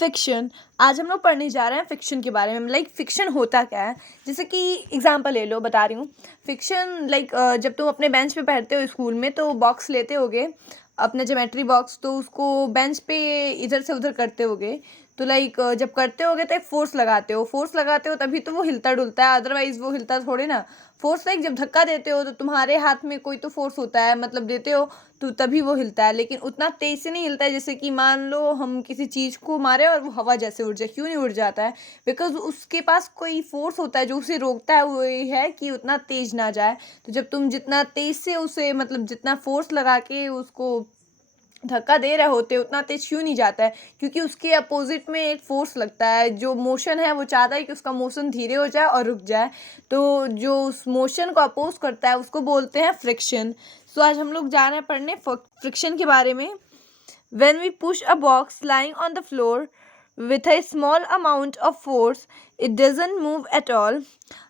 Fiction. आज हम लोग पढ़ने जा रहे हैं फिक्शन के बारे में। फिक्शन होता क्या है, जैसे कि एग्जांपल ले लो, बता रही हूँ। फिक्शन जब तुम अपने बेंच पे बैठते हो स्कूल में तो बॉक्स लेते होगे, अपना ज्योमेट्री बॉक्स, तो उसको बेंच पे इधर से उधर करते होगे। तो जब करते होगे तो एक फोर्स लगाते हो तभी तो वो हिलता डुलता है, अदरवाइज वो हिलता थोड़े ना। फोर्स जब धक्का देते हो तो तुम्हारे हाथ में कोई तो फोर्स होता है, मतलब देते हो तो तभी वो हिलता है, लेकिन उतना तेज से नहीं हिलता है। जैसे कि मान लो हम किसी चीज़ को मारे और वो हवा जैसे उड़ जाए, क्यों नहीं उड़ जाता है? बिकॉज उसके पास कोई फोर्स होता है जो उसे रोकता है, वो ये है कि उतना तेज ना जाए। तो जब तुम जितना तेज से उसे, मतलब जितना फोर्स लगा के उसको धक्का दे रहे होते उतना तेज क्यों नहीं जाता है? क्योंकि उसके अपोजिट में एक फोर्स लगता है, जो मोशन है वो चाहता है कि उसका मोशन धीरे हो जाए और रुक जाए। तो जो उस मोशन को अपोज करता है उसको बोलते हैं फ्रिक्शन। सो आज हम लोग जा रहे हैं पढ़ने फ्रिक्शन के बारे में। When we push a box lying on the floor with a small amount of force, it doesn't move at all.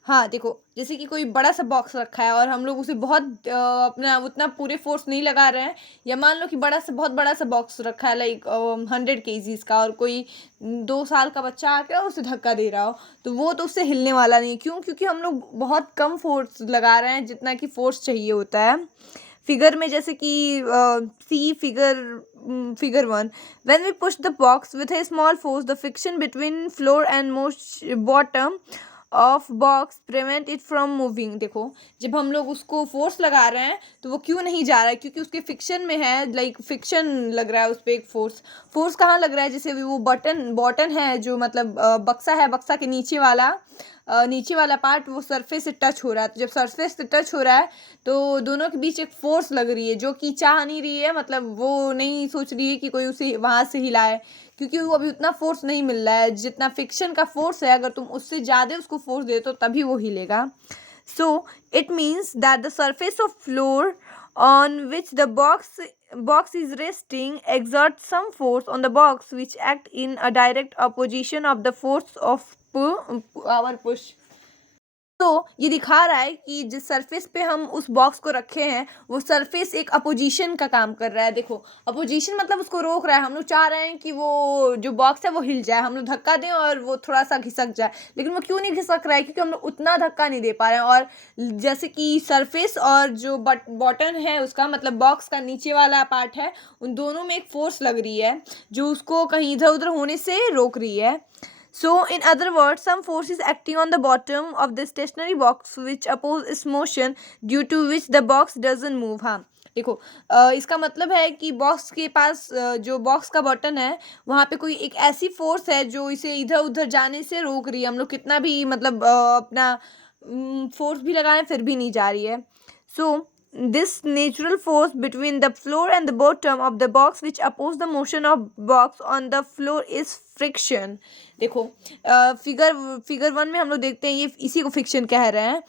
हाँ देखो, जैसे कि कोई बड़ा सा बॉक्स रखा है और हम लोग उसे बहुत अपना उतना पूरे फोर्स नहीं लगा रहे हैं, या मान लो कि बहुत बड़ा सा बॉक्स रखा है 100 kgs का, और कोई 2 साल का बच्चा आके उसे धक्का दे रहा हो, तो वो तो उससे हिलने वाला नहीं है। क्यों? क्योंकि हम लोग बहुत कम फोर्स लगा रहे हैं जितना कि फोर्स चाहिए होता है। फिगर में जैसे कि सी figure 1, when we push the box with a small force, the friction between floor and most bottom of box prevent it from moving. देखो, जब हम लोग उसको फोर्स लगा रहे हैं तो वो क्यों नहीं जा रहा है? क्योंकि उसके फिक्शन में है, फिक्शन लग रहा है उस पर एक फोर्स कहाँ लग रहा है? जैसे वो बॉटन है, जो मतलब बक्सा है, बक्सा के नीचे वाला पार्ट वो सरफेस से टच हो रहा है। तो जब सरफेस से टच हो रहा है तो दोनों के बीच एक फोर्स लग रही है, जो कि चाह नहीं रही है, मतलब वो नहीं सोच रही है कि कोई उसे वहाँ से हिलाए, क्योंकि वो अभी उतना फोर्स नहीं मिल रहा है जितना फिक्शन का फोर्स है। अगर तुम उससे ज़्यादा उसको फोर्स दे तो तभी वो हिलेगा। So it means that the surface of floor on which the box is resting exerts some force on the box which act in a direct opposition of the force of our push. तो ये दिखा रहा है कि जिस surface पे हम उस बॉक्स को रखे हैं वो सरफेस एक अपोजिशन का काम कर रहा है। देखो, अपोजिशन मतलब उसको रोक रहा है। हम लोग चाह रहे हैं कि वो जो बॉक्स है वो हिल जाए, हम लोग धक्का दें और वो थोड़ा सा घिसक जाए, लेकिन वो क्यों नहीं घिसक रहा है? क्योंकि हम लोग उतना धक्का नहीं दे पा रहे हैं। और जैसे कि सरफेस और जो बॉटम है उसका, मतलब बॉक्स का नीचे वाला पार्ट है, उन दोनों में एक फोर्स लग रही है जो उसको कहीं इधर उधर होने से रोक रही है। So, in other words, some force is acting on the bottom of the stationary box which oppose its motion, due to which the box doesn't move. हाँ देखो, इसका मतलब है कि बॉक्स के पास जो बॉक्स का बटन है वहाँ पे कोई एक ऐसी फोर्स है जो इसे इधर उधर जाने से रोक रही है। हम लोग कितना भी मतलब अपना फोर्स भी लगाएं फिर भी नहीं जा रही है। So this natural force between the floor and the bottom of the box which oppose the motion of box on the floor is friction. देखो, फिगर 1 में हम लोग देखते हैं, ये इसी को फ्रिक्शन कह रहे हैं।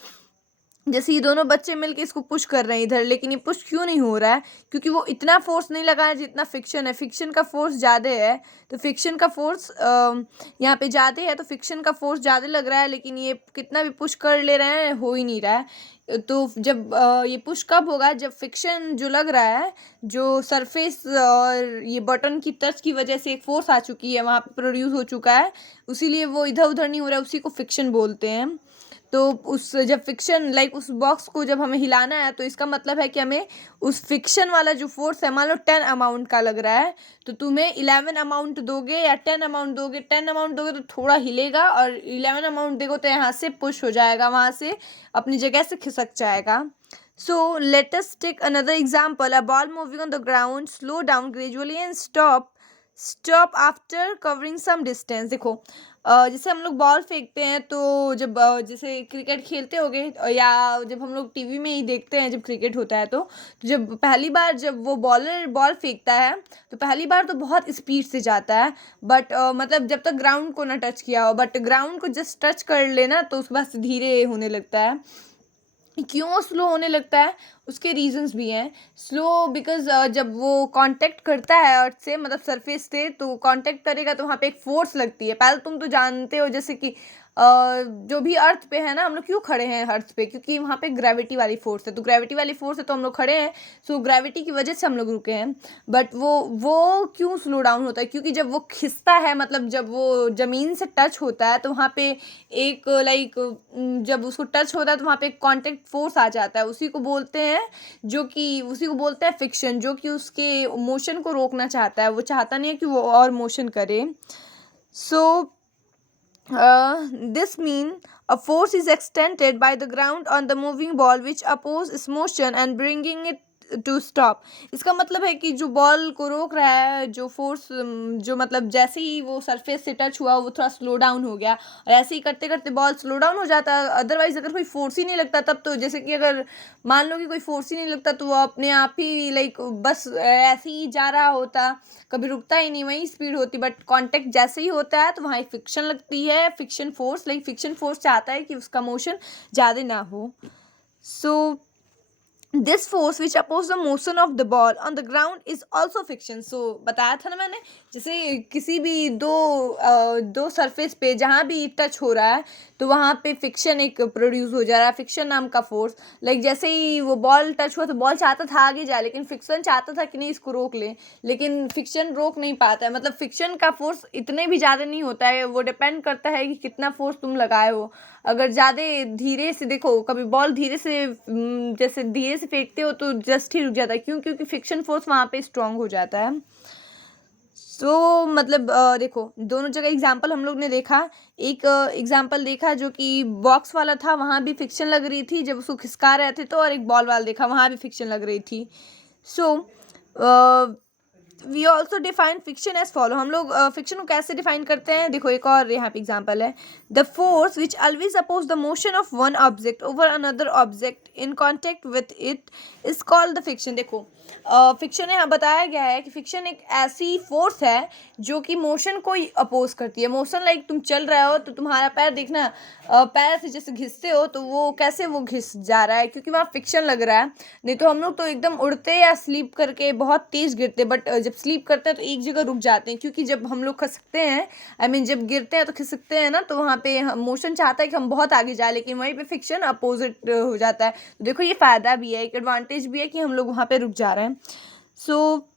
जैसे ये दोनों बच्चे मिलके इसको पुश कर रहे हैं इधर, लेकिन ये पुश क्यों नहीं हो रहा है? क्योंकि वो इतना फोर्स नहीं लगा है जितना फिक्शन है। फिक्शन का फोर्स ज़्यादा है, तो फिक्शन का फोर्स यहाँ पे ज़्यादा है, तो फिक्शन का फोर्स ज़्यादा लग रहा है, लेकिन ये कितना भी पुश कर ले रहे हैं हो ही नहीं रहा है। तो जब ये पुश कब होगा? जब फिक्शन जो लग रहा है, जो सरफेस और ये बटन की टच की वजह से एक फोर्स आ चुकी है, वहाँ पे प्रोड्यूस हो चुका है, उसीलिए वो इधर उधर नहीं हो रहा है, उसी को फिक्शन बोलते हैं। तो उस जब फिक्शन उस बॉक्स को जब हमें हिलाना है तो इसका मतलब है कि हमें उस फिक्शन वाला जो फोर्स है, मान लो 10 अमाउंट का लग रहा है, तो तुम्हें 11 अमाउंट दोगे या 10 अमाउंट दोगे। 10 अमाउंट दोगे तो थोड़ा हिलेगा, और 11 अमाउंट दोगे तो यहाँ से पुश हो जाएगा, वहाँ से अपनी जगह से खिसक जाएगा। So let us take another example. A ball moving on the ground, slow down gradually and stop after covering some distance. देखो, जैसे हम लोग बॉल फेंकते हैं तो जब जैसे क्रिकेट खेलते होगे, या जब हम लोग टीवी में ही देखते हैं जब क्रिकेट होता है, तो जब पहली बार जब वो बॉलर बॉल फेंकता है तो पहली बार तो बहुत स्पीड से जाता है, बट मतलब जब तक ग्राउंड को ना टच किया हो, बट ग्राउंड को जस्ट टच कर लेना तो उसके बाद से धीरे होने लगता है। क्यों स्लो होने लगता है? उसके रीजंस भी हैं। स्लो बिकॉज जब वो कांटेक्ट करता है अर्थ से, मतलब सरफेस से, तो कांटेक्ट करेगा तो वहाँ पे एक फोर्स लगती है। पहले तुम तो जानते हो, जैसे कि जो भी अर्थ पे है ना, हम लोग क्यों खड़े हैं अर्थ पे, क्योंकि वहाँ पे ग्रेविटी वाली फोर्स है, तो ग्रेविटी वाली फोर्स है तो हम लोग खड़े हैं, सो ग्रेविटी की वजह से हम लोग रुके हैं। बट वो क्यों स्लो डाउन होता है, क्योंकि जब वो खिसता है, मतलब जब वो ज़मीन से टच होता है तो वहाँ पे एक लाइक जब उसको टच होता है तो वहाँ पे एक कॉन्टेक्ट फोर्स आ जाता है, उसी को बोलते हैं फिक्शन, जो कि उसके मोशन को रोकना चाहता है, वो चाहता नहीं है कि वो और मोशन करे। सो this mean a force is extended by the ground on the moving ball which oppose its motion and bringing it to stop. इसका मतलब है कि जो बॉल को रोक रहा है, जो फोर्स, जो मतलब जैसे ही वो सरफेस से टच हुआ वो थोड़ा स्लो डाउन हो गया, और ऐसे ही करते करते बॉल स्लो डाउन हो जाता है। अदरवाइज अगर कोई फोर्स ही नहीं लगता तब तो, जैसे कि अगर मान लो कि कोई फोर्स ही नहीं लगता तो वो अपने आप ही लाइक बस ऐसे ही जा रहा होता, कभी रुकता ही नहीं, वही स्पीड होती। बट कांटेक्ट जैसे ही होता है तो वहाँ एक फिक्शन लगती है, friction force, like friction force चाहता है कि उसका मोशन ज़्यादा ना हो। So this force which oppose the motion of the ball on the ground is also friction. So बताया था ना मैंने, जैसे किसी भी दो सरफेस पे जहाँ भी टच हो रहा है तो वहाँ पे फिक्शन एक प्रोड्यूस हो जा रहा है, फिक्शन नाम का फोर्स। लाइक जैसे ही वो बॉल टच हुआ तो बॉल चाहता था आगे जाए, लेकिन फिक्शन चाहता था कि नहीं इसको रोक ले, लेकिन फिक्शन रोक नहीं पाता है। मतलब फिक्शन का फोर्स इतने भी ज़्यादा नहीं होता है, वो डिपेंड करता है कि कितना फोर्स तुम लगाए हो। अगर ज़्यादा धीरे से, देखो कभी बॉल धीरे से जैसे धीरे से फेंकते हो तो जस्ट ही रुक जाता है, क्यों? क्योंकि फिक्शन फोर्स वहाँ पे स्ट्रांग हो जाता है। सो मतलब देखो दोनों जगह एग्जाम्पल हम लोग ने देखा। एक एग्जाम्पल देखा जो कि बॉक्स वाला था, वहाँ भी फिक्शन लग रही थी जब उसको खिसका रहे थे तो, और एक बॉल वाला देखा वहाँ भी फिक्शन लग रही थी। So we also define friction as follow. हम लोग फिक्शन को कैसे डिफाइन करते हैं, देखो एक और यहाँ पे एग्जाम्पल है। The force which always oppose the motion of one object over another object in contact with it is called the friction. देखो फिक्शन यहाँ बताया गया है कि फिक्शन एक ऐसी फोर्स है जो कि मोशन को ही अपोज करती है। मोशन लाइक तुम चल रहे हो तो तुम्हारा पैर देखना, पैर से जैसे घिसते हो तो वो कैसे वो घिस जा रहा है, क्योंकि वहाँ फिक्शन लग रहा है। नहीं तो हम लोग तो एकदम उड़ते या स्लीप करके बहुत तेज गिरते, बट जब स्लीप करते हैं तो एक जगह रुक जाते हैं, क्योंकि जब हम लोग खिसकते हैं, आई मीन जब गिरते हैं तो खिसकते हैं ना, तो वहाँ पे मोशन चाहता है कि हम बहुत आगे जाए, लेकिन वहीं पे फिक्शन अपोजिट हो जाता है। तो देखो ये फ़ायदा भी है, एक एडवांटेज भी है कि हम लोग वहाँ पे रुक जा रहे हैं। सो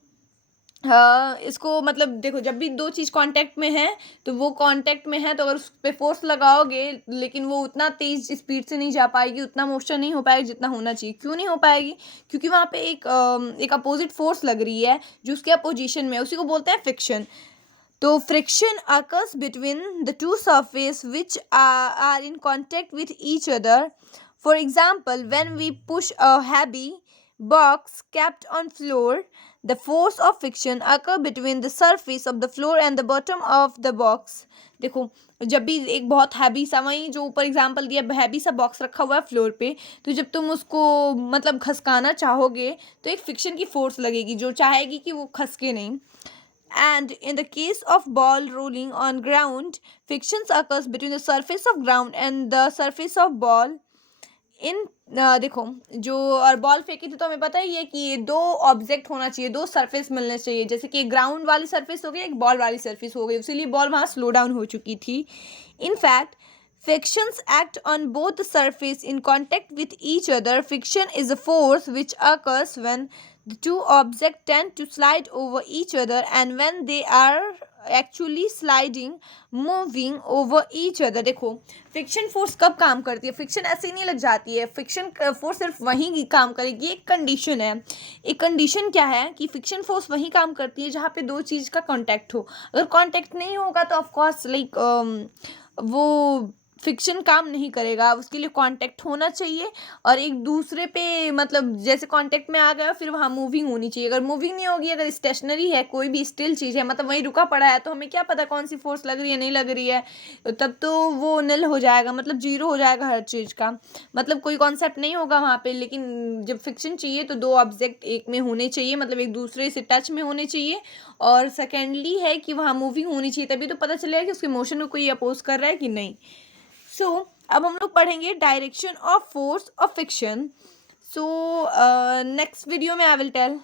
इसको मतलब देखो जब भी दो चीज़ कांटेक्ट में है तो वो कांटेक्ट में है तो अगर उस पे फोर्स लगाओगे लेकिन वो उतना तेज स्पीड से नहीं जा पाएगी, उतना मोशन नहीं हो पाएगा जितना होना चाहिए। क्यों नहीं हो पाएगी? क्योंकि वहाँ पे एक अपोजिट फोर्स लग रही है जो उसके अपोजिशन में है, उसी को बोलते हैं फ्रिक्शन। तो friction occurs between the two surfaces which are in contact with each other. For example, when we push a heavy box kept on floor, the force of friction occur between the surface of the floor and the bottom of the box. देखो जब भी एक बहुत heavy सा, वहीं जो ऊपर example दिया हैवी सा बॉक्स रखा हुआ है फ्लोर पे, तो जब तुम उसको मतलब खसकाना चाहोगे तो एक फ्रिक्शन की फोर्स लगेगी जो चाहेगी कि वो खसके नहीं। And in the case of ball rolling on ground, friction occurs between the surface of ground and the surface of ball. इन देखो जो और बॉल फेंकी थी तो हमें पता ही है कि ये दो ऑब्जेक्ट होना चाहिए, दो सरफेस मिलने चाहिए, जैसे कि ग्राउंड वाली सरफेस हो गई, एक बॉल वाली सरफेस हो गई, इसीलिए बॉल वहाँ स्लो डाउन हो चुकी थी। In fact frictions act on both the surface in contact with each other. Friction is a force which occurs when the two objects tend to slide over each other and when they are actually sliding moving over each other. देखो friction force कब काम करती है, friction ऐसे ही नहीं लग जाती है, फ्रिक्शन फोर्स सिर्फ वहीं काम करेगी, एक कंडीशन है। एक कंडीशन क्या है कि फ्रिक्शन फोर्स वहीं काम करती है जहाँ पे दो चीज़ का कांटेक्ट हो। अगर कांटेक्ट नहीं होगा तो ऑफकोर्स लाइक वो फिक्शन काम नहीं करेगा, उसके लिए कांटेक्ट होना चाहिए और एक दूसरे पे मतलब जैसे कांटेक्ट में आ गया फिर वहाँ मूविंग होनी चाहिए। अगर मूविंग नहीं होगी, अगर स्टेशनरी है कोई भी स्टिल चीज़ है, मतलब वहीं रुका पड़ा है, तो हमें क्या पता कौन सी फोर्स लग रही है नहीं लग रही है, तब तो वो निल हो जाएगा, मतलब जीरो हो जाएगा हर चीज़ का, मतलब कोई कॉन्सेप्ट नहीं होगा वहाँ पे। लेकिन जब फिक्शन चाहिए तो दो ऑब्जेक्ट एक में होने चाहिए, मतलब एक दूसरे से टच में होने चाहिए, और सेकेंडली है कि वहाँ मूविंग होनी चाहिए, तभी तो पता चलेगा कि उसके मोशन को कोई अपोज कर रहा है कि नहीं। सो अब हम लोग पढ़ेंगे direction of force of fiction. So next video में आई विल टेल।